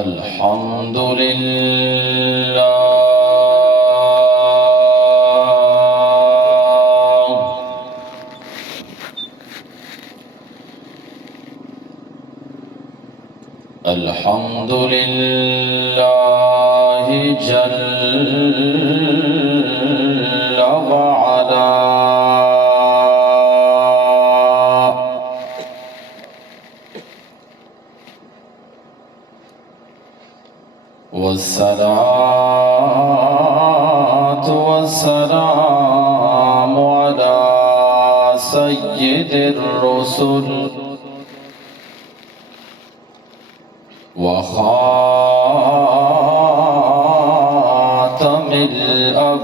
الحمد لله الحمد لله جل وعلا والصلاة والسلام على سيد الرسل وخاتم الأنبياء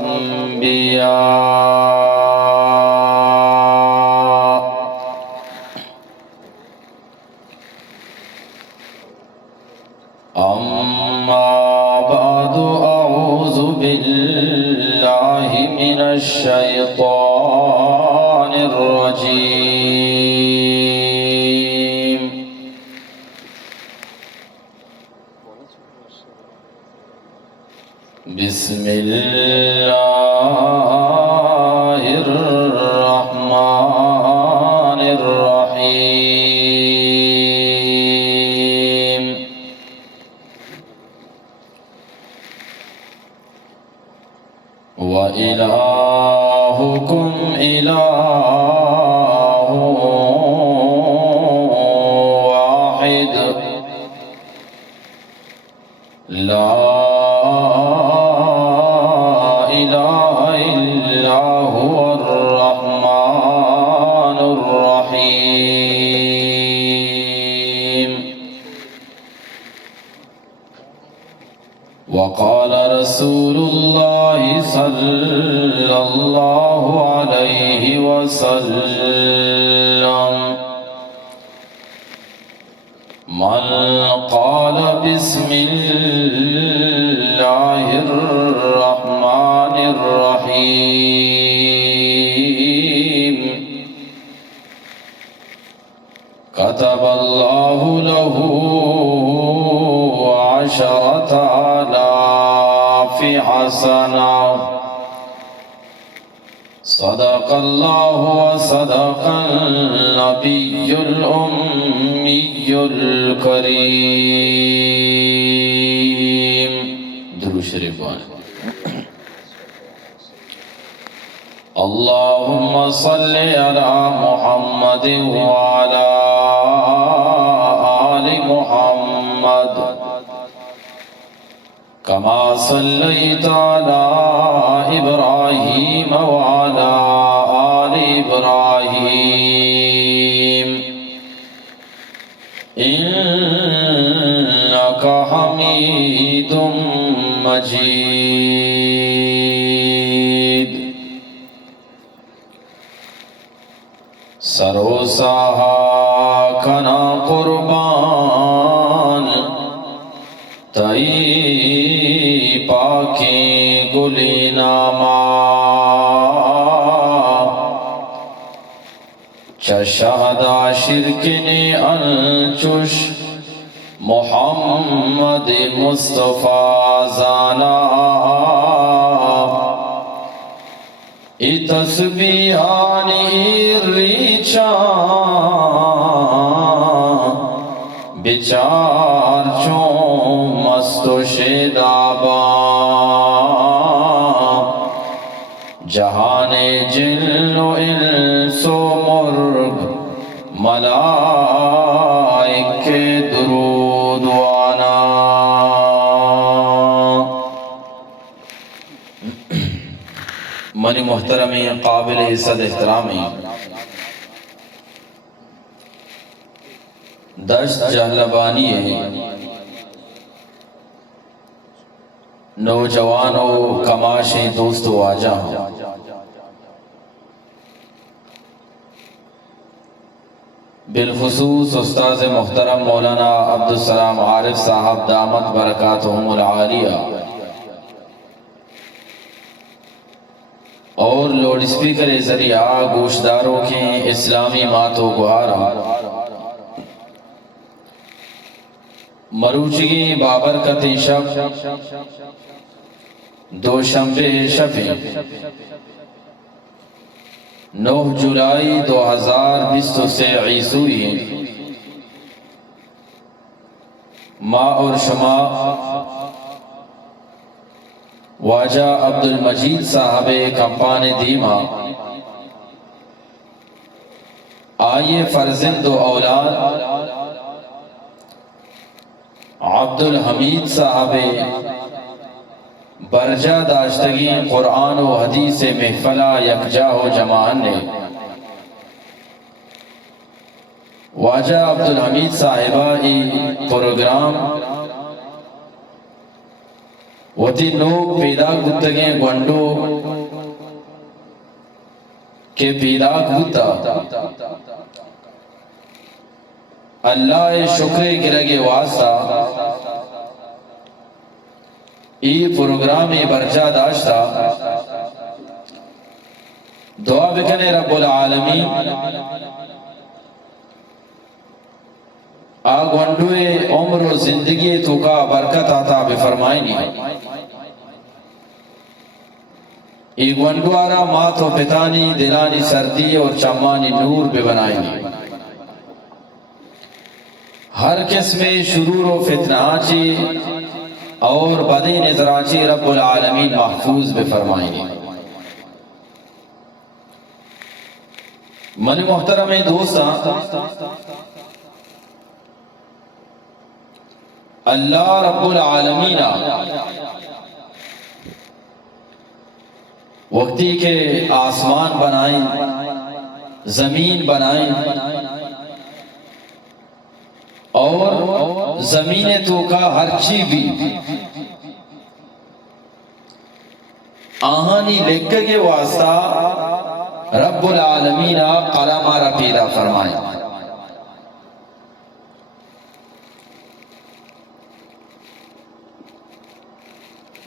أما بعد أعوذ بالله من الشيطان الرجيم بسم الله الرحمن الرحيم وإلهكم إله واحد لا إله إلا هو الرحمن الرحيم وقال رسول الله صلى الله عليه وسلم من قال بسم الله الرحمن الرحيم كتب الله له 10,000 حسنة صدق الله وصدق النبي الأمي الكريم درود شریف اللهم صل على محمد وعلى آل محمد كما صليت على إبراهيم وعلى آل إبراهيم إنك حميد مجيد سرو ساہا کنا قربان تئی پاکی گلی ناما چشہدہ شرکن انچش محمد مصطفیٰ زانا ای تسبیحانی ریچان بچار چون مست و شدابان جہان جن و انس و مرغ ملائک درود وانا منی محترمی قابل عزت احترامی دشت جہلبانی ہے نوجوانوں کماشیں دوستو آجا بالخصوص استاذ محترم مولانا عبدالسلام عارف صاحب دامت برکاتہم العالیہ اور لوڈ سپیکر ذریعہ گوشداروں کے اسلامی ماتو گہارا مروچگی بابرکت شب دوشنبے شب 9 جولائی 2023 عیسوی ما اور شما واجہ عبد المجید صاحب کمپان دیما آئیے فرزند و اولاد عبد الحمید صاحب برجہ داشتگی قرآن و حدیث محفلہ یکجا و جماعن نے واجہ عبد الحمید صاحبہ ای پروگرام وتی نوک پیدا گتگیں گونڈو کے پیدا گتا اللہ شکر گرگے واسطہ ای پروگرام برجا داشتا دعا بکنے رب العالمین آگونڈوے عمر و زندگی تو کا برکت عطا بفرمائنی ای گونڈوارا مات و پتانی دلانی سردی اور چمانی نور ببنائنی ہر قسم شرور و فتنہ اور بدی نظراچی رب العالمین محفوظ بفرمائیں. من محترم دوستاں، اللہ رب العالمین وقتی کے آسمان بنائیں، زمین بنائیں اور زمین تو کا ہر چیز بھی آہانی لکھ کے واسطہ رب العالمین قلم را پیدا فرمائے.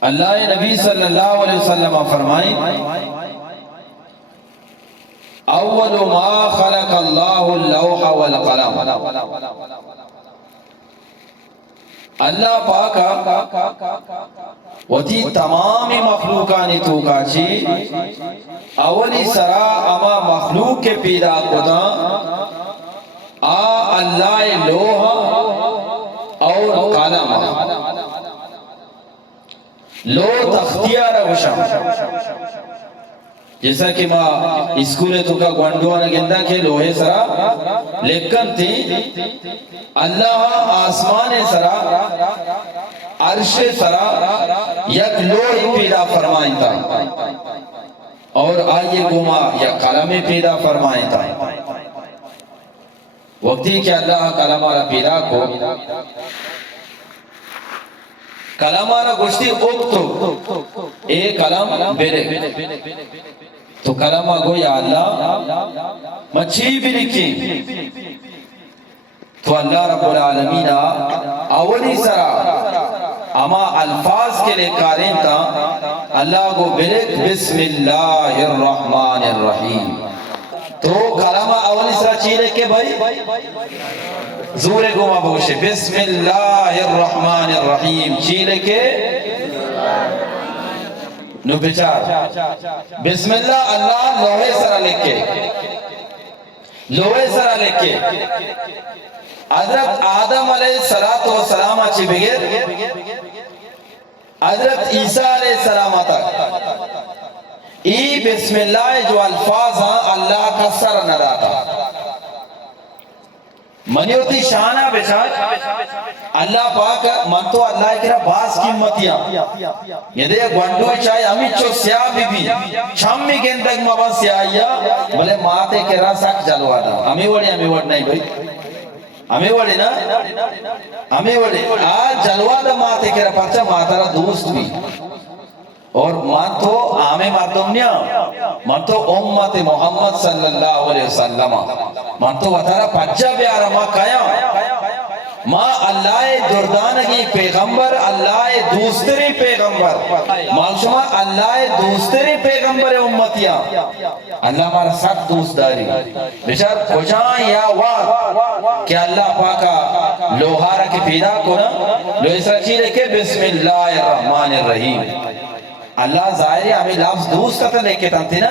اللہ نبی صلی اللہ علیہ وسلم فرمائے اول ما خلق اللہ اللوح والقلم. اللہ پاکا وتی تمام مخلوقانی تو کاچی اولی سرا اما مخلوق کے پیدا کتا اللہ لوح اور قلم. لو تختیہ روشم جیسا کہ ماں اسکولے تو کا گوانڈوانا گندہ کے لوہے سرا لیکن تھی اللہ آسمان سرا عرش سرا یک لوہی پیدا فرمائیں تا اور آئیے گما یک قلم پیدا فرمائیں تا. وقتی کہ اللہ قلمارا پیدا کو کلامارا گوشتی اکتو اے کلام بیرے تو کلامہ گو یا اللہ مچھی بھی لکھی تو اللہ رب العالمین اولی سرا اما الفاظ کے لئے کاریں تا اللہ کو بلک بسم اللہ الرحمن الرحیم. تو کلامہ اولی سرا چیلے کے بھائی زورے کو مبوشے بسم اللہ الرحمن الرحیم چیلے کے نو بچار بسم اللہ اللہ لوہے سرا لکھے لوہے سرا لکھے حضرت آدم علیہ السلام اچھی بغیر حضرت عیسیٰ علیہ السلام تک ای بسم اللہ جو الفاظ ہیں اللہ کا سر نداتا منیوتی شانہ بچار اللہ پاک من تو اللہ کرا باز قیمتیاں یہ دے گوانڈوی چاہے ہمیں چو سیاہ بھی بھی چھمی گندگ مبان سیاہیا بلے ماتے کرا سک جلوا دا ہمیں وڑ نہیں بھئی ہمیں وڑی نا ہمیں وڑی آج جلوا دا ماتے کرا پرچا ماتارا دوست بھی اور مان تو آمیں مردم نیا مان تو امت محمد صلی اللہ علیہ وسلم مان تو وطارا پجا بیارا ماں کیا ما اللہ دردانگی پیغمبر اللہ دوستری پیغمبر ما شما اللہ دوستری پیغمبر امتیاں اللہ ہمارا سخت دوست داری بشار کجاں یا وقت کہ اللہ پاکا لوہارا کی پیدا کنا لو اس رچی لکھے بسم اللہ الرحمن الرحیم اللہ ظاہری ہمیں لفظ دوست تھا لکھے تھے نا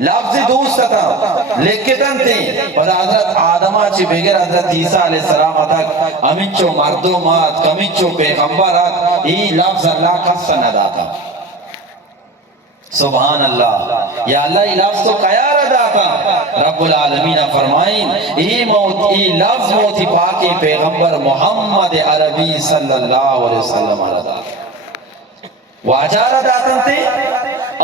لفظ دوست تھا لکھے تھے پر حضرت آدمہ چی بغیر حضرت عیسیٰ علیہ السلام تک امچو مردمات کمچو پیغمبرات یہ لفظ اللہ کس ندا تھا سبحان اللہ یا اللہ یہ لفظ تو کیا ردا تھا رب العالمین فرمائیں یہ لفظ موتی پاکی پیغمبر محمد عربی صلی اللہ علیہ وسلم ردا واجہ رداتن تھے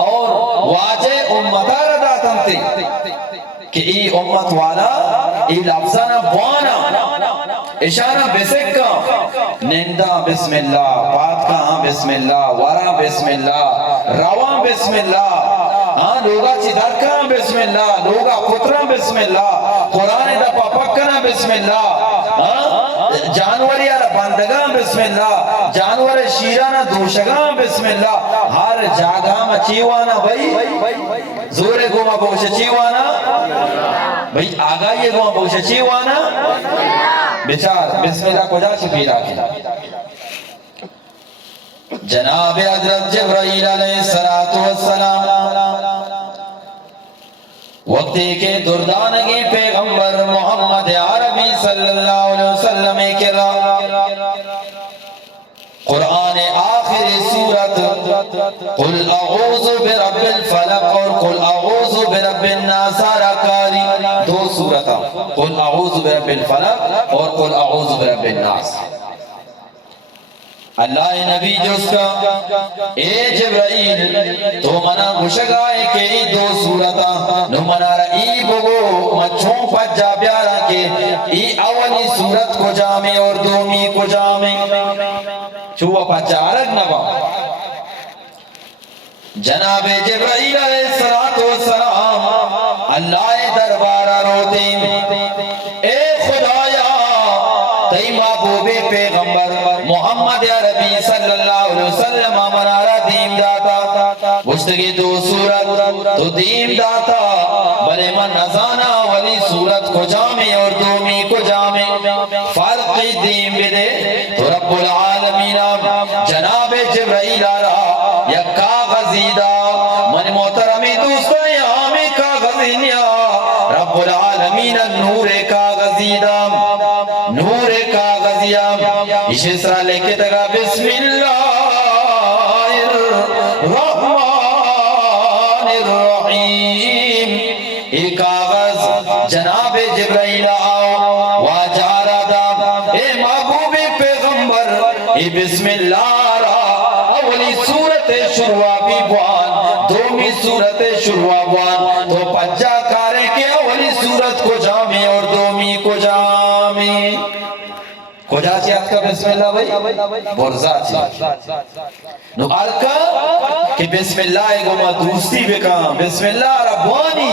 اور واجہ امتہ رداتن تھے کہ ای امت والا ای لفظانا بوانا اشارہ بسکا نندہ بسم اللہ پاتکا بسم اللہ ورا بسم اللہ رواں بسم اللہ لوگا چدرکا بسم اللہ لوگا پترا بسم اللہ قرآن دا پاپکنا بسم اللہ جانوری بندگاں بسم اللہ جانور شیرانہ دوشگاں بسم اللہ ہر جاگہ میں چیوانا بھائی زورے گوما بوش چیوانا بھائی آگائی گوما بوش چیوانا بچار بسم اللہ کو جا چھپی راکی جناب حضرت جبرائیل علیہ السلام وقتی کے دردانگی پیغمبر محمد عربی صلی اللہ علیہ وسلم کرا قرآن آخر سورت قل اعوذ برب الفلق اور قل اعوذ برب الناس رکاری دو سورتاں قل اعوذ برب الفلق اور قل اعوذ برب الناس اللہ نبی جس کا اے جبرائیل تو منا گشگائے کہ ای دو صورتاں نو منا رئی بگو مچھوں پجا بیارا کہ ای اولی صورت کو جامے اور دومی کو جامے چھوہ پجا رگ نبا جناب جبرائیل علیہ السلام اللہ دربارہ روتے اے خدایا تی محبوب پیغمبر محمد عربی صلی اللہ علیہ وسلم منارا دیم داتا گشتگی دو صورت تو دیم داتا بلے من نزانا ولی صورت کو جامع اور دومی کو جامع فرق دیم بدے تو رب العالمین جناب جبرائیل آرہا یا کاغذی دا من محترمی دوستو یامی کاغذی نیا رب العالمین نور کاغذی دا نور کاغذی اس اسرہ لے کے تگا بسم اللہ الرحمن الرحیم ایک کاغذ جناب جبرائیل آؤ واجارہ دا اے محبوب پیغمبر اے بسم اللہ را اولی صورت شروع بھی بوان دومی صورت شروع بوان تو پجا کارے کے اولی صورت کو جامع اور دومی کو جامع کجا چیات کا بسم اللہ بھائی برزا چیات نو ارکا کہ بسم اللہ گما دوستی بکا بسم اللہ ربوانی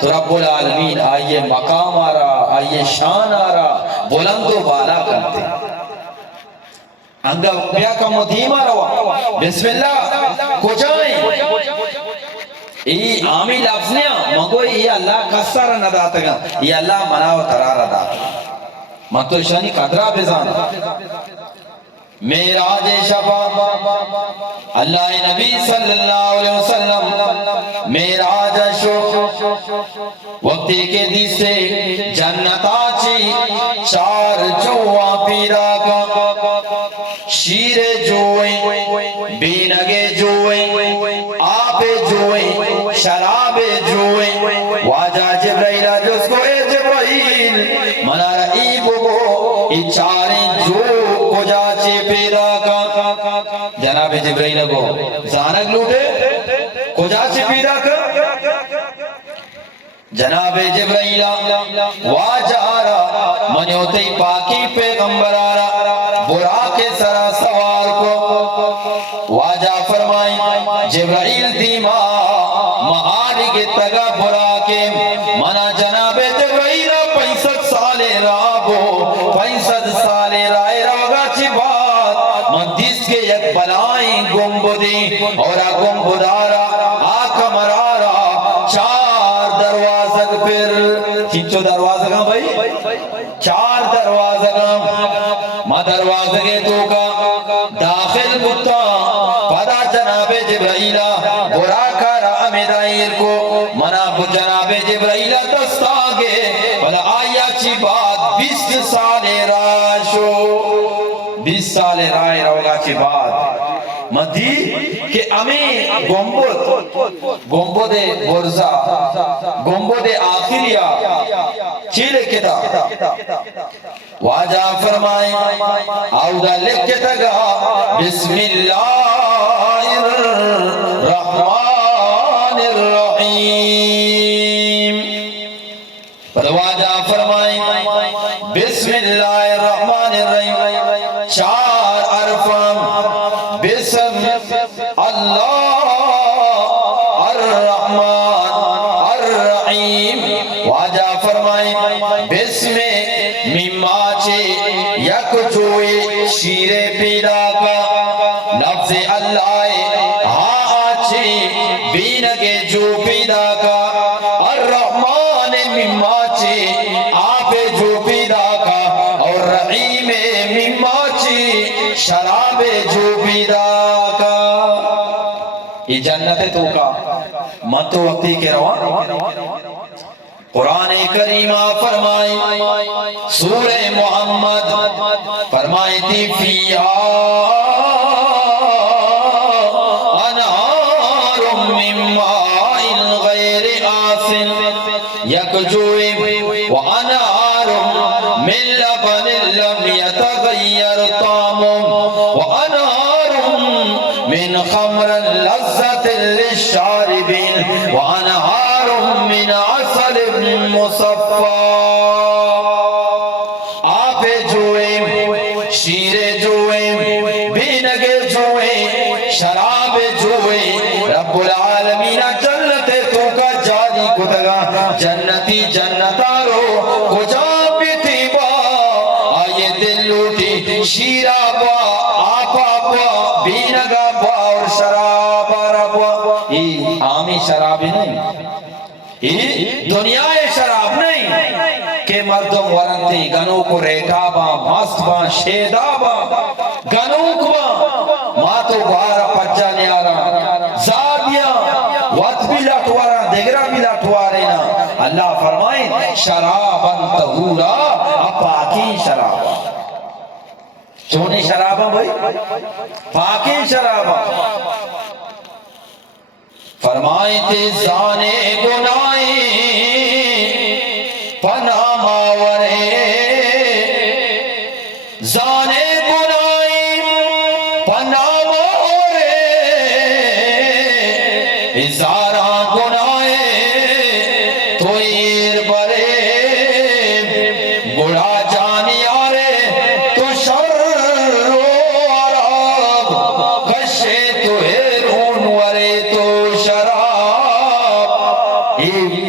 تو رب العالمین آئیے مقام آرہا آئیے شان آرہا بلند و بالا کرتے انگا بیا کا مدیم آرہا بسم اللہ کجائیں یہ آمی لفظیاں مگو یہ اللہ کسر نداتا گا یہ اللہ مناو ترار داتا مطلب شانی قدرہ بزان میراج شفا اللہ نبی صلی اللہ علیہ وسلم میراج شو وقتی کے دیسے جنتا چی چار جوہ پیرا کا شیر جوئیں بینگے جوئیں آپ جوئیں شراب جوئیں واجہ جبرائیل جس کو اے جبرائیل منا رئی بگو ای چاریں جو کو جاچے پیدا کا جناب جبرائیل کو زانک لوٹے کو جاچے پیدا کا جناب جبرائیل واجہ آرہ منیوتی پاکی پیغمبر آرہ برا کے سرا سوار کو واجہ فرمائیں جبرائیل دیما مہاری کے تگا برا کے منا جناب جبرائیل 65 سال رابو 65 سال کے یک بلائیں گنبدی اور گنبدارا آکا مرارا چار دروازگ پر چنچو دروازگاں بھائی چار دروازگاں ما دروازگے تو کا داخل بتا پدا جناب جبرائیلہ برا کارا امیدائیر کو مناب جناب جبرائیلہ دستاگے بلا آیا چی بات 20 سال راشو 20 سال رائے روگا چی بات مدی کہ ہمیں گنبد برزا گنبد آخریہ چیلے کتا واجہ فرمائیں آودہ لکھ کتا گا بسم اللہ الرحمن الرحیم واجہ فرمائیں بسم اللہ الرحمن الرحیم چار عرفان بسم اللہ الرحمن الرحیم واجہ فرمائیں بسم مماچے یک چوئے شیر پیدا کا لفظ اللہ آچے بینگے جو پیدا کا الرحمن مماچے آپ جو پیدا کا اور رحیم مماچے شراب جو پیدا کا یہ جنت تو کا من تو وقتی کے روان قرآن کریمہ فرمائے سورہ محمد فرمائے تھی فیہا انہار من ماء غیر آسن یکجوئے وانہار من لبن لم یتغیر طعمه وانہار من خمر لذت للشاربین وانہار من عسل مصفى آپ جوئے شیر جوئے بینگے جوئے شراب جوئے رب العالمین جنت تو کا جاری کتگا جنتی جنتارو کجا بیتی با آئے دل لوٹی شیرہ با آپا با بینگا با اور شراب با یہ عامی شرابی نہیں دنیا شراب نہیں کہ مردم ورنتی گنو کو ریٹابا مستبا شیدابا گنو کو ماں تو بارا پجا نیارا زادیا وقت بھی لٹوارا دگرہ بھی لٹوارینا اللہ فرمائیں شرابا طہورا پاکی شرابا چونی شرابا بھائی پاکی شرابا فرمائے تے زانے گنائی پناہ ماورے زانے گنائی پناہ ماورے ازارہ گنائے تو ایر برے گڑا جانی آرے تو شر و عراب کشے تو ہیرون ورے تو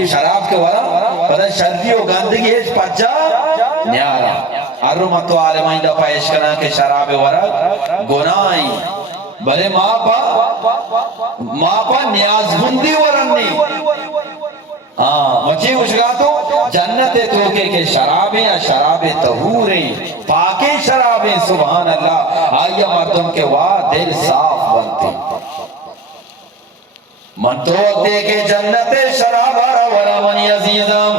شراب کے ورا پتہ شردی و گندگی ہے پچا نیارا ارمتو عالمین دا پایش کنا کہ شراب ورا گنائی بلے ماں پا نیاز بندی ورنی وچی اچھگا تو جنت توکے کے شرابیں یا شراب طہوریں پاکیں شرابیں سبحان اللہ آئیہ مردم کے واہ دل صاف بنتے من تو وقتے کہ جنت شراب ورا منی عزیزم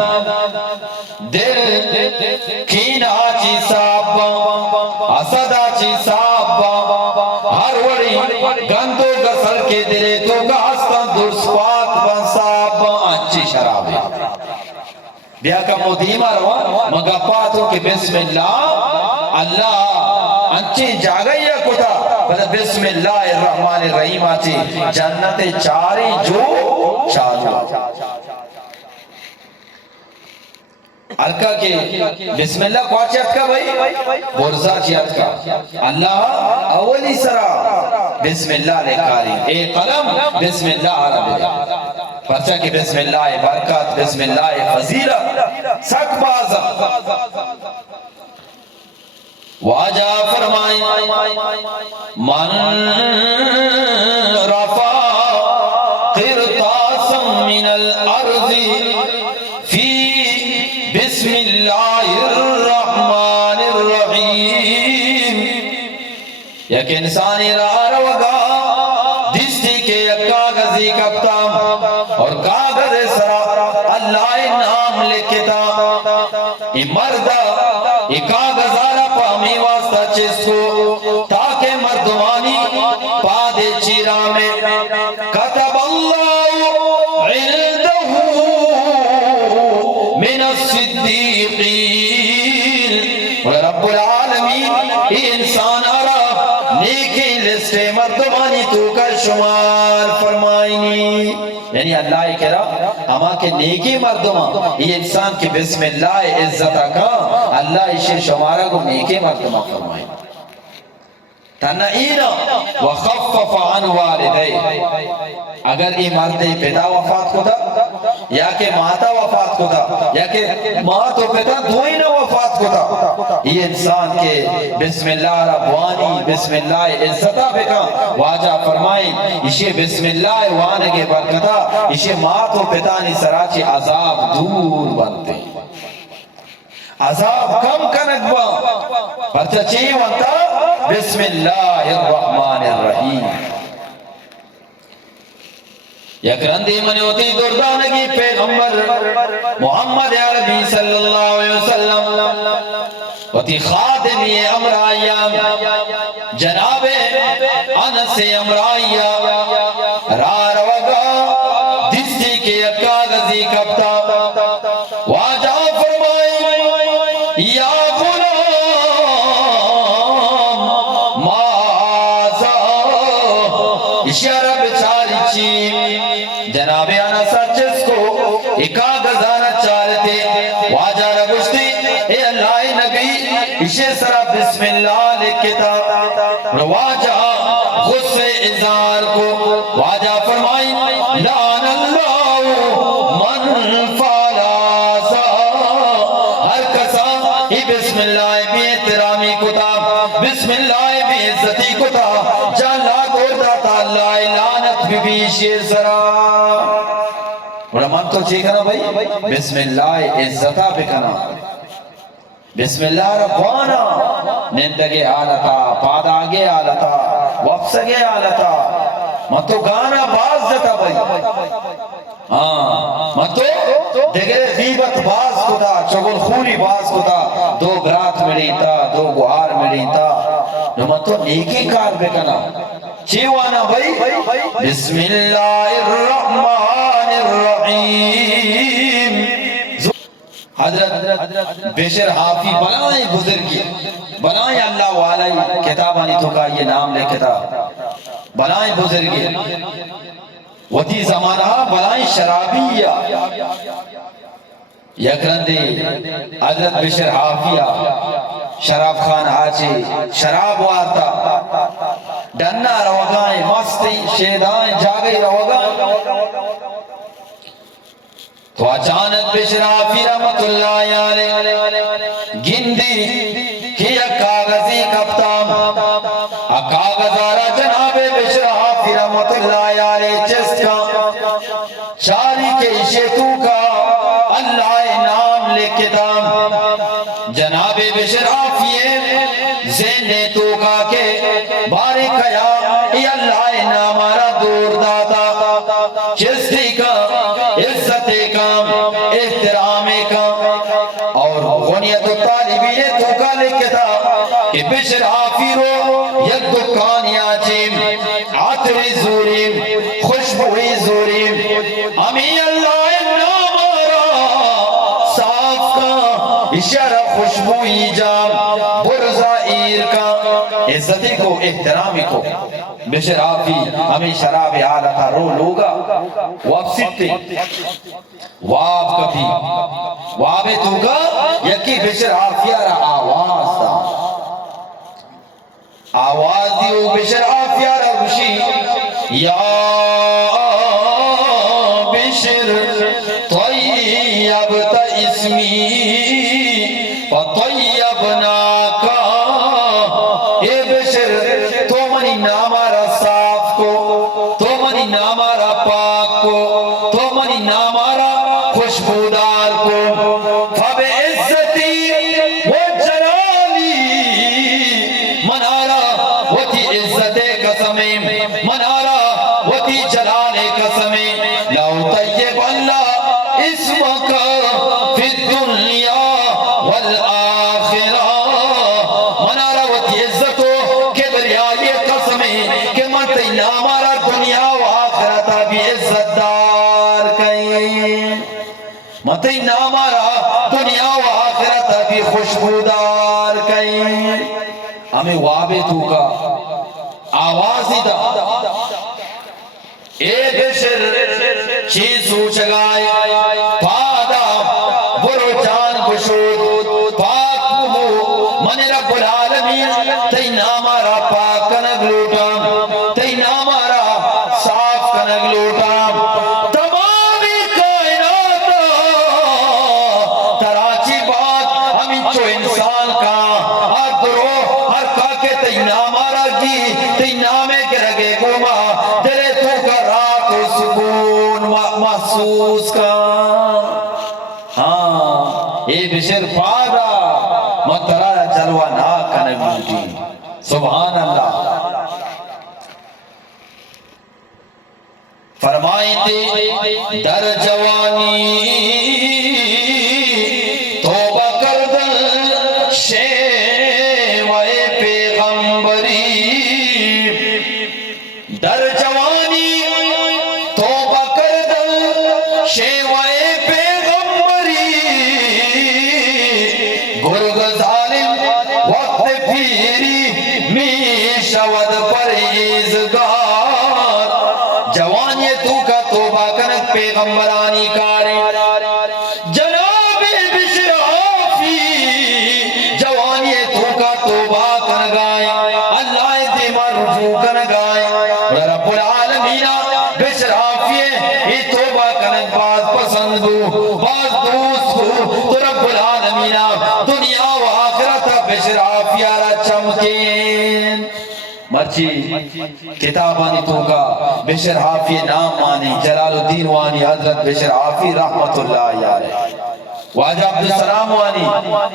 دل کینا چی صاحب اسدہ چی صاحب ہر وڑی گندو گسل کے دلے تو گاستان درسپاک بن صاحب اچھی شراب ہے بیا کا مدیمہ روان مگا پاتوں کہ بسم اللہ اللہ انچی جاگئیہ کتا بسم اللہ الرحمن الرحیم آتی جنت چاری جو چارو الکا کے بسم اللہ کو چیت کا بھائی برزا چیت کا اللہ اولی سرا بسم اللہ لکاری اے قلم بسم اللہ عربی پرچہ کی بسم اللہ برکت بسم اللہ فضیلت سک بازا واجہ فرمائیں من رفع قرطاسا من الارض فی بسم اللہ الرحمن الرحیم، یک انسانی راہ روگا دستی کے یک کاغذی کپتا اور کاغذ سرا اللہ نام لکھتا، ای مردہ ای کاغذارا پامی واسطہ چیز کو تاکہ مردمانی پا دے چیرا میں کتب اللہ عندہ من الصدیقین، رب العالمین ای انسان آرہ نیکی لسٹ مردمانی تو کر شمار فرمائنی، یعنی اللہ کہہ رہا ہما کے نیکی مردمہ یہ انسان کی بسم اللہ عزتہ کا اللہ اسے شمارہ کو نیکی مردمہ فرمائیں تنعینا وخفف عن والدے، اگر یہ مرد پتا وفات کو تھا یا کہ ماتا وفات کو تھا یا کہ ماں تو پتا دوئی نہ وفات کو تھا، یہ انسان کے بسم اللہ ربوانی بسم اللہ عزتہ بکا واجہ فرمائیں اسے بسم اللہ وانے کے برکتا اسے ماں تو پتا نہیں سراچے عذاب دور بنتے عذاب کم کنکبا پرچہ چیئے وانتا بسم اللہ الرحمن الرحیم۔ یک رندی منی ہوتی دردانگی پیغمبر محمد عربی صلی اللہ علیہ وسلم ہوتی خادمی امرائیہ جناب انس امرائیہ را روگا دستی کے کاغذی کپتا واجہ فرمائے یا غلام مازا اشارہ بچاری چیم جناب آنا سچس کو کاغذانا چالتے واجہ رگشتی اے اللہ نبی اسے سرا بسم اللہ لکھتا واجہ غصے ازار کو واجہ فرمائی لعن اللہ من فالاسا، ہر کسا ہی بسم اللہ بھی احترامی کتا بسم اللہ بھی عزتی کتا جالا گوڑا تا اللہ لعنت بھی بیشی سرا من تو چیکنا بھائی بسم اللہ عزتہ بکنا بسم اللہ ربوانا نندگے آلتا پاداگے آلتا وفسگے آلتا من تو گانا باز دیتا بھائی من تو دگرے غیبت باز کتا چگل خوری باز کتا دو گرات ملیتا دو گوار ملیتا من تو نیکی کار بکنا چیوانا بھائی بسم اللہ الرحمن الرحیم۔ حضرت بشر حافی بنائیں بزرگی بنائیں اللہ والی کتابانی تو کا یہ نام لے کتاب بنائیں بزرگی وتی زمانہ بنائیں شرابیہ یکرندی حضرت بشر حافیہ شراب خان آچے شراب وارتا ڈنہ روگائیں مستی شیدائیں جاگئی روگائیں تو اچانک بشر حافی رحمت اللہ علیہ گندی کیا کاغذی کپتام کاغذارا جناب بشر حافی رحمت اللہ علیہ جس کا چاری کے شیطو کا اللہ نام لکھتام جناب بشر حافی زین تو کا کے بارے کیا ای اللہ نامارا دور داتا چستی کا عزت کام احترام کام اور غنیت طالبین تو کا لکھتا کہ بشر حافی رو یک دکانی آچیم عطری زوریم خوشبوئی زوریم ہمیں اللہ نامارا صاف کا اشارہ خوشبوئی جام برزا ایر کا عزتی کو احترامی کو بشر حافی ہمیں شراب حالتا رو لوگا واب ستے واب کبھی واب تو گا یکی بشر حافی را آواز دا آواز دیو بشر حافی را بشی یا بشر طیبت اسمی فطیبناکا نامارا صاف کو، تو منی نامارا پاک کو، تو منی نامارا خوشبودار کو، فبعزتی و جلالی منارا وتی عزت قسمیں، منارا وتی جلال قسمیں، لو طیب اللہ اسمک فی الدنیا والآخرہ، منارا وتی عزتو کبریائی قسمیں کہ من تی نامارا دنیا و آخرتا بھی عزت دار کہیں، من تی نامارا دنیا و آخرتا بھی خوشبودار کہیں۔ ہمیں وابتو کا آوازی دا اے بشر چیز سوچ گائے پادا برو جان گشود پاک مو من رب العالمین تی نامارا پاک کنگ لوٹا، تی نامارا صاف کنگ لوٹا، تمامی کائنات تراچی بات ہمیں چو انسان کا ہر درو ہر کاکے تی نامارا کی تی نامے گرگے گوما دلے تو کا رات و سکون محسوس کا، ہاں اے بشر پادا مطرح جلوہ نا کنگ لوٹی، سبحان اللہ۔ فرمائی تے در جوانی توبہ کردن شیوائے پیغمبری، در جوانی توبہ کردن شیوائے پیغمبری، گرگ ظالم وقت پیری می شود پرہیزگار، جوانی تو کا توبہ کنک پیغمبرانی کاری، جناب بشر آفی جوانی تو کا توبہ کنگائیں، اللہ دیمان رجوع کنگائیں، رب العالمین بشر آفی یہ توبہ کنگ باز پسند ہو باز دوست ہو، تو رب العالمین دنیا و آخرت بشر آفی آرہ چمکین۔ مرچی کتابانی تو کا بشر حافی نام مانی جلال الدین وانی حضرت بشر حافی رحمت اللہ علیہ، واجہ عبدالسلام وانی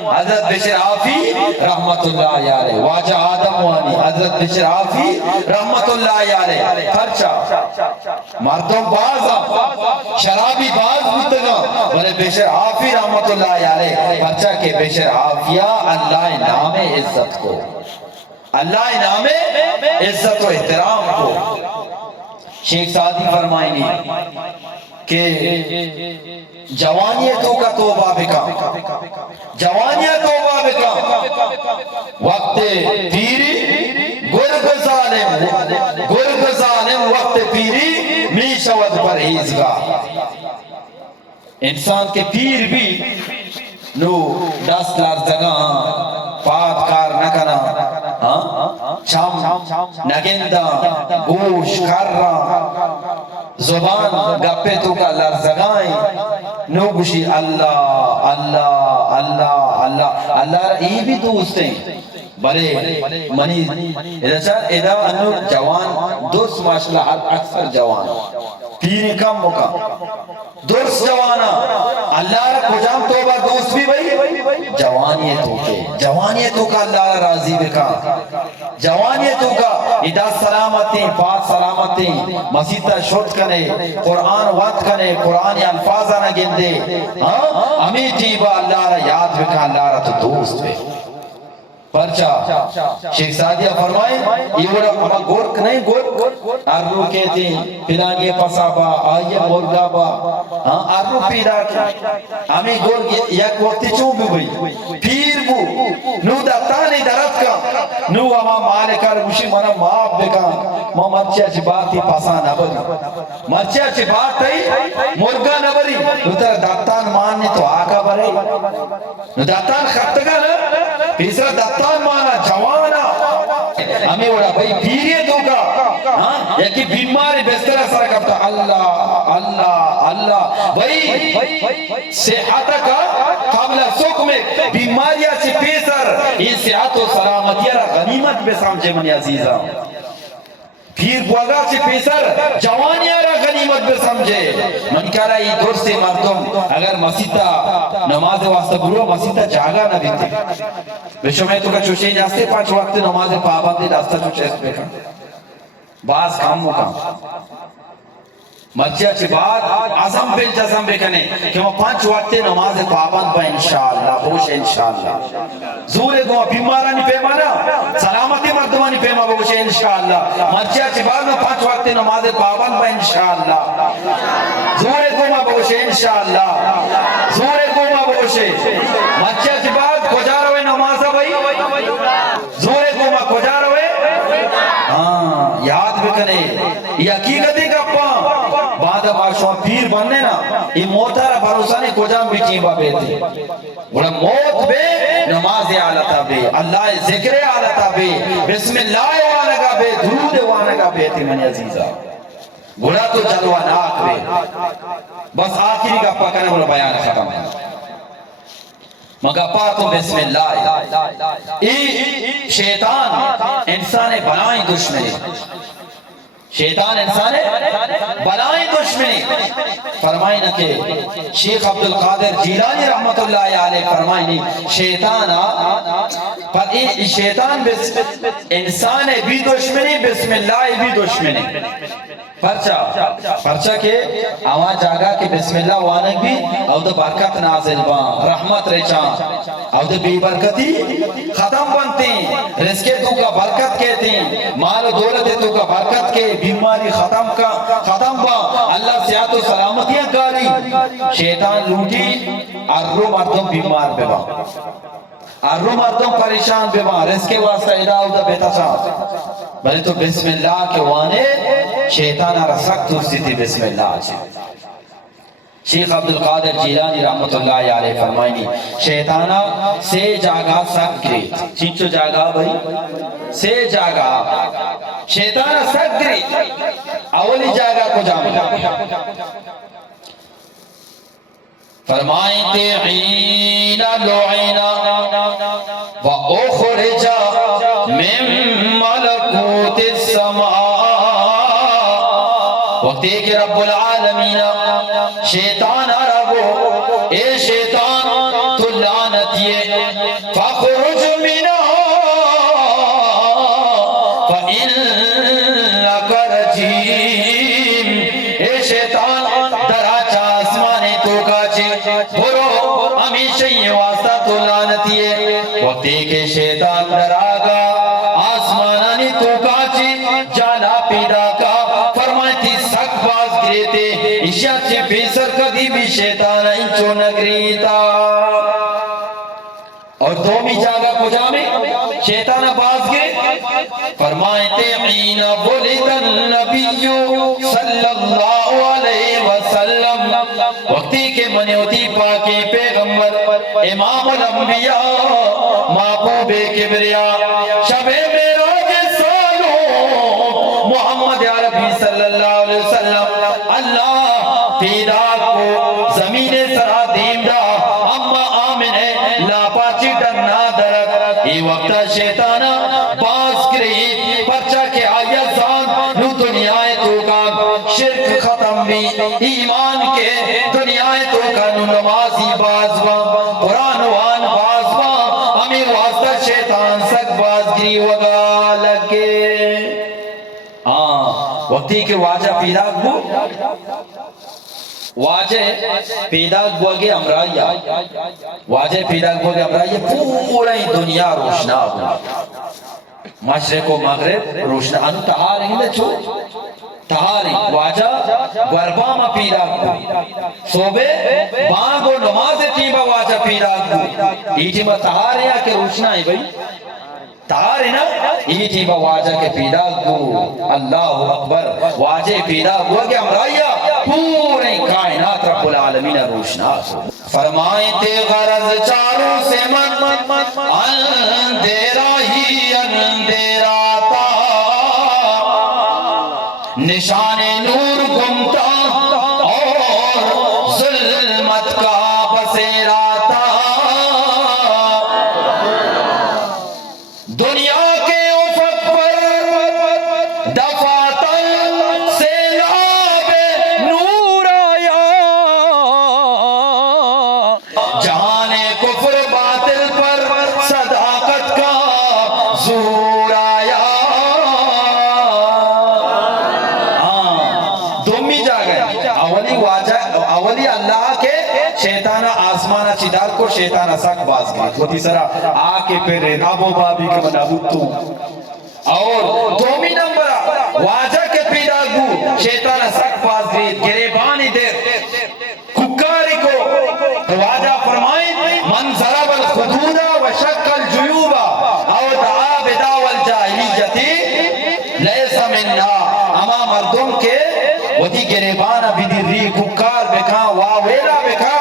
حضرت بشر حافی رحمت اللہ علیہ، واجہ آدم وانی حضرت بشر حافی رحمت اللہ علیہ، پرچہ مردوں باز شرابی باز بودگا بلے بشر حافی رحمت اللہ علیہ، پرچہ کہ بشر حافیہ اللہ نام عزت کو، اللہ نام عزت و احترام کو۔ شیخ سعدی فرمائیں گے کہ جوانیتوں کا توبہ بکا، جوانیت توبہ بکا، وقت پیری گرگ ظالم وقت پیری می شود پرہیزگار، انسان کے پیر بھی نو دست لرزگاں پات کار نکنا، چم نگندہ گوش کرنا زبان گپے تو کا لرزگائیں، نو گوشی اللہ اللہ اللہ اللہ اللہ ای بھی دوست ہیں بلے منی ادھا انو جوان دوست ماشاءاللہ اکثر جوان پیری کم مکا دوست جوانا اللہ را کجام توبہ دوست بھی بھئی جوانیتوں کے، جوانیتوں کا اللہ را راضی بکا، جوانیتوں کا ادھا سلامتیں پاک سلامتیں مسیطہ شد کنے قرآن وقت کنے قرآن الفاظہ نہ گندے، ہمیں جیبا اللہ را یاد بکا، اللہ را تو دوست بے۔ پرچہ شیخ سعدیہ فرمائیں یہ بڑا ہمیں گورک نہیں گورک ارلو کہتے ہیں پلانگے پسابا آئیے مرگا با ارلو پیدا کیا ہمیں گورک یک وقتی چون بھی بھئی پیر بو نو دتانی درد کا نو ہما مالکہ رگوشی منا معاف بکا ما مرچی اچھی باتی پسا نبری مرچی اچھی بات تئی مرگا نبری نو تر دتان ماننی تو آقا برے نو دتان خطگا نا پیسرا دتان مانا جوانا ہمیں وڑا بھئی پیریے دو کا یکی بیماری بستر سر کرتا اللہ اللہ اللہ بھئی صحت کا قابل سکم بیماریاں سے پیسر یہ صحت و سلامتی را غنیمت بے سامجھے منی عزیزہ پیر بوگا سے پیسر جوانیاں را غنیمت بے سمجھے من کہا رہا یہ دور سے مردم اگر مسیطہ نماز واسطہ برو مسیطہ جاگا نہ بیتے بشو میں تو کا چوشے جاستے 5 وقت نماز پابندی راستہ چوشے اس پہ کھا بعض کام مکام مرچہ چھ بعد عظم بل جزم بکنے کہ وہ 5 وقت نماز پابند با انشاءاللہ بوش انشاءاللہ زورے گوہ بیمارانی پیمانا سلامتی مردمانی پیما بوش انشاءاللہ مرچہ چھ بعد میں 5 وقت نماز پابند با انشاءاللہ زورے گوہ بوش انشاءاللہ زورے گوہ بوش مرچہ چھ بعد کجا روے نمازہ بھائی زورے گوہ کجا روے یاد بکنے یہ حقیقتی کپا بعد باشوہ پیر بننے نا یہ موتارا بھروسہ نے کجام بکی بابے تھے بڑا موت بے نماز آلتا بے اللہ ذکر آلتا بے بسم اللہ وانگا بے درود وانگا بے تھی منی عزیزہ بڑا تو جلواناک بے بس آخری کا پکنے بڑا بیان ختم ہے مگا پاتو بسم اللہ شیطان انسان بنائیں دشمنی شیطان انسان بنائیں دشمنی فرمائیں کہ شیخ عبدالقادر جیلانی رحمت اللہ علیہ فرمائیں شیطان انسان بھی دشمنی بسم اللہ بھی دشمنی پرچہ کے آواز جاگا کہ بسم اللہ وانک بھی او دا برکت نازل بان رحمت رچان او دا بی برکتی ختم بنتی رزق تو کا برکت کہتی مال و دولت تو کا برکت کے بیماری ختم بان اللہ صحت و سلامتیاں کاری شیطان لوٹی ارو مردم بیمار بے بان ارو مردم پریشان بے بان رزق واسطہ اداؤ دا بیتا چاہتا بلے تو بسم اللہ کے وانے شیطان آرہ سخت اسی تھی بسم اللہ آجے شیخ عبدالقادر جیلانی رحمت اللہ علیہ فرمائنی شیطانہ سے جاگا سخت گریت چنچو جاگا بھائی سے جاگا شیطانہ سخت گریت اولی جاگا کو جامعہ فرمائیں تحین لعینا و اخرجا من ملکوت السماء وقت ایک رب العالمین شیطان عربو اے شیطان تو لعنتیے فخرج منہا فإنک رجیم اے شیطان دراچہ آسمانی تو کاچے برو ہمیشہ یہ واسطہ تو لعنتیے وقت ایک شیطان دراگا آسمانانی تو کاچے جانا پیدا کا فرمائیتی سکھ باز گریتے اشیاء چے پیسر کدی بھی شیطان انچو نگریتا اور دومی جاگا کجا میں شیطان باز گرے فرمائیتے عین ولد النبی صلی اللہ علیہ وسلم وقتی کے منیوتی پاکی پیغمبر امام الانبیاء محبوب کبریاء شب معراج سالوں محمد عربی صلی اللہ علیہ وسلم اللہ پیدا کو زمین سرا دیم دا اما آمن ہے لا پاچی ڈرنا درک ای وقت شیطانا باز کری پرچہ کے آیت زان نو دنیا تو کا شرک ختم بھی ایمان کے دنیا تو کا نو نمازی بازوا قرآن وان بازوا ہمیں واسطہ شیطان سک باز گری وگا لگے وقتی کے واجہ پیدا کو واجہ پیدا گوگے امرائیہ واجہ پیدا گوگے امرائیہ پوری دنیا روشنا ہو مشرق و مغرب روشنا انو تہاریں گے چھو تہاریں واجہ گرباما پیدا گو صوبے بانگ و نماز ٹیمہ واجہ پیدا گو ایٹیمہ تہاریں کہ روشنا ہے بھئی تہاریں نا ایٹیمہ واجہ کے پیدا گو اللہ اکبر واجہ پیدا گو کہ امرائیہ پورے کائنات رب العالمین روشنا فرمائیں تے غرض چاروں سے من اندھیرا ہی اندھیرا تا نشان نور گمتا اور ظلمت کا بسیرا تا دنیا کے افق پر دفاتا اللہ کے شیطانہ آسمانہ چیدار کو شیطانہ ساک باز گئے وہ تیسرا آکے پھر ابو بابی کے منابوتو اور دومی نمبر واجہ کے پیدا گو شیطانہ ساک باز گئے گریبانی دے ککاری کو تو واجہ فرمائیں من ضرب الخدود و شک الجیوب او دعا بدا والجاہلیتی لیس مننا اما مردم کے وہی گریبانا بھی ری ککار بکھا واویلا بکھا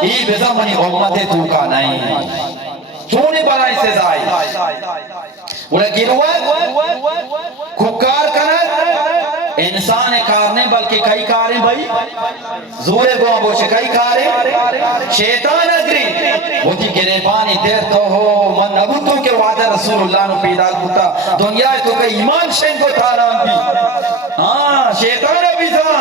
ای بزمنی امت تو کا نہیں چونے بنائی سے زائی بولا گروہ ککار کنا انسان کارنے بلکہ کئی کاریں بھائی زورے گوہ بوچے کئی کاریں شیطان اگری وہ تھی گریبانی دیر تو ہو من نبوتوں کے وعدہ رسول اللہ نے پیدا کرتا دنیا تو کہ ایمان شن کو تھاران بھی ہاں شیطان ابھی تھا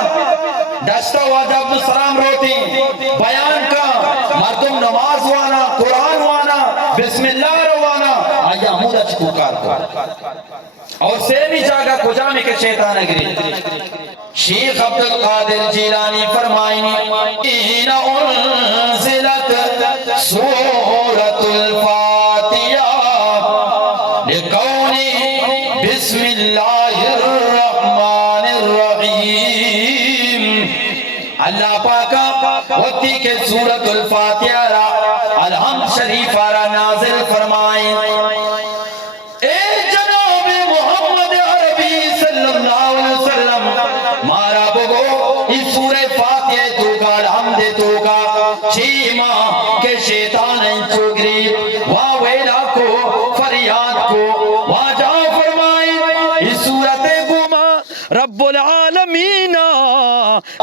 دشتہ وعدہ عبدالسلام روتی بیان کا مردم نماز وانا قرآن وانا بسم اللہ روانا آیا مودہ چکو کار کو اور سیمی جاگہ کجا میں کہ شیطان اگری شیخ عبدالقادر جیلانی فرمائنی این انزلت سورة الفاتحہ لکونی بسم اللہ الرحمن الرحیم اللہ پاکا وقتی کے سورة الفاتحہ الحمد شریف را نازل فرمائیں مارا بگو اس سورہ فاتحہ تو کا الحمد تو کا چیمہ کہ شیطان انچو گریب واویلا کو فریاد کو واجہ فرمائیں اس سورت گما رب العالمین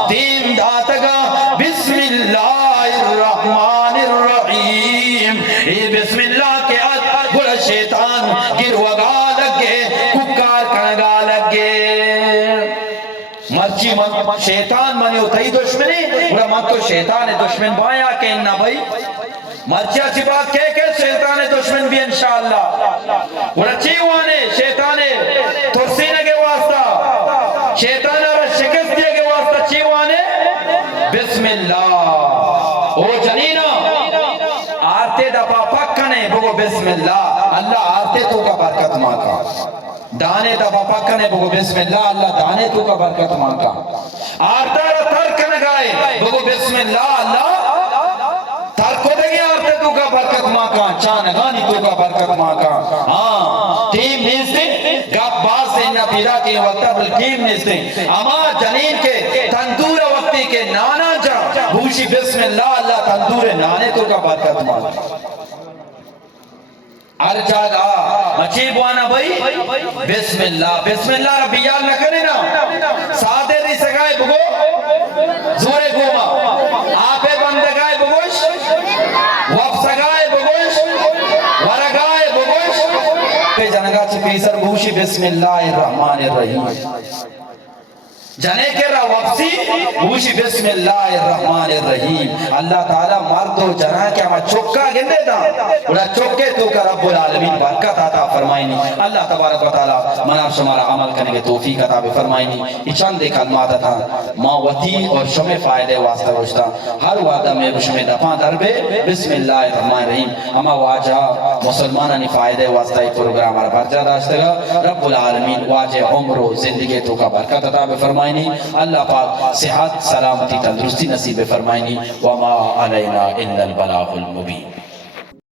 دین داتگا بسم اللہ الرحمن الرحیم یہ بسم اللہ کے آت بڑا شیطان گروگا لگے ککار کنگا لگے مرچی شیطان منی اتائی دشمنی بڑا من تو شیطان دشمن بایا کہ انہا بھائی مرچیا چی بات کہہ کہ شیطان دشمن بھی انشاءاللہ بڑا چیوانے شیطان ترسینے کے واسطہ شیطان را شکست دیا کے واسطہ چیوانے بسم اللہ او جنینا آرتے دپا پکنے بگو بسم اللہ اللہ آرتے تو کا برکت ماں دانے دا باپا کنے بگو بسم اللہ اللہ دانے تو کا برکت مانگا آرتا را ترک نگائے بگو بسم اللہ اللہ ترک دے گی آرتے تو کا برکت مانگا چانگانی تو کا برکت مانگا ہاں ٹیم نیستے گپ باز سے انہا پیدا کے وقتا بل ٹیم نیستے اما جنین کے تندور وقتی کے نانا جا بوشی بسم اللہ اللہ تندور نانے تو کا برکت مانگا ہر جاگہ مچیب وانا بھائی بسم اللہ ربی یال نہ کرے نا سادے دی سگائے بگو زورے گوما آپے بندگائے بگوش وف سگائے بگوش ورگائے بگوش پہ جنگا چپی سر بوشی بسم اللہ الرحمن الرحیم جنے کے رہا وفسی بوشی بسم اللہ الرحمن الرحیم اللہ تعالیٰ مرد و جنہ کیا میں چکا گندے دا بڑا چکے تو کا رب العالمین برکت آتا فرمائنی اللہ تبارک و تعالیٰ منار شمارا عمل کرنے کے توفیق عطا فرمائنی یہ چند کلمات تھا ماوتی اور شمع فائدے واسطہ روشتا ہر وعدہ میں شمع دفاع دربے بسم اللہ الرحمن الرحیم اما واجہ مسلمانانی فائدے واسطہ یہ پروگرام ہمارا برجہ داشتے گا رب العالمین واجہ عمر و زندگی تو کا برکت عطا فرمائنی اللہ پاک صحت سلامتی تندرستی نصیب فرمائنی وما علینا الا البلاغ المبین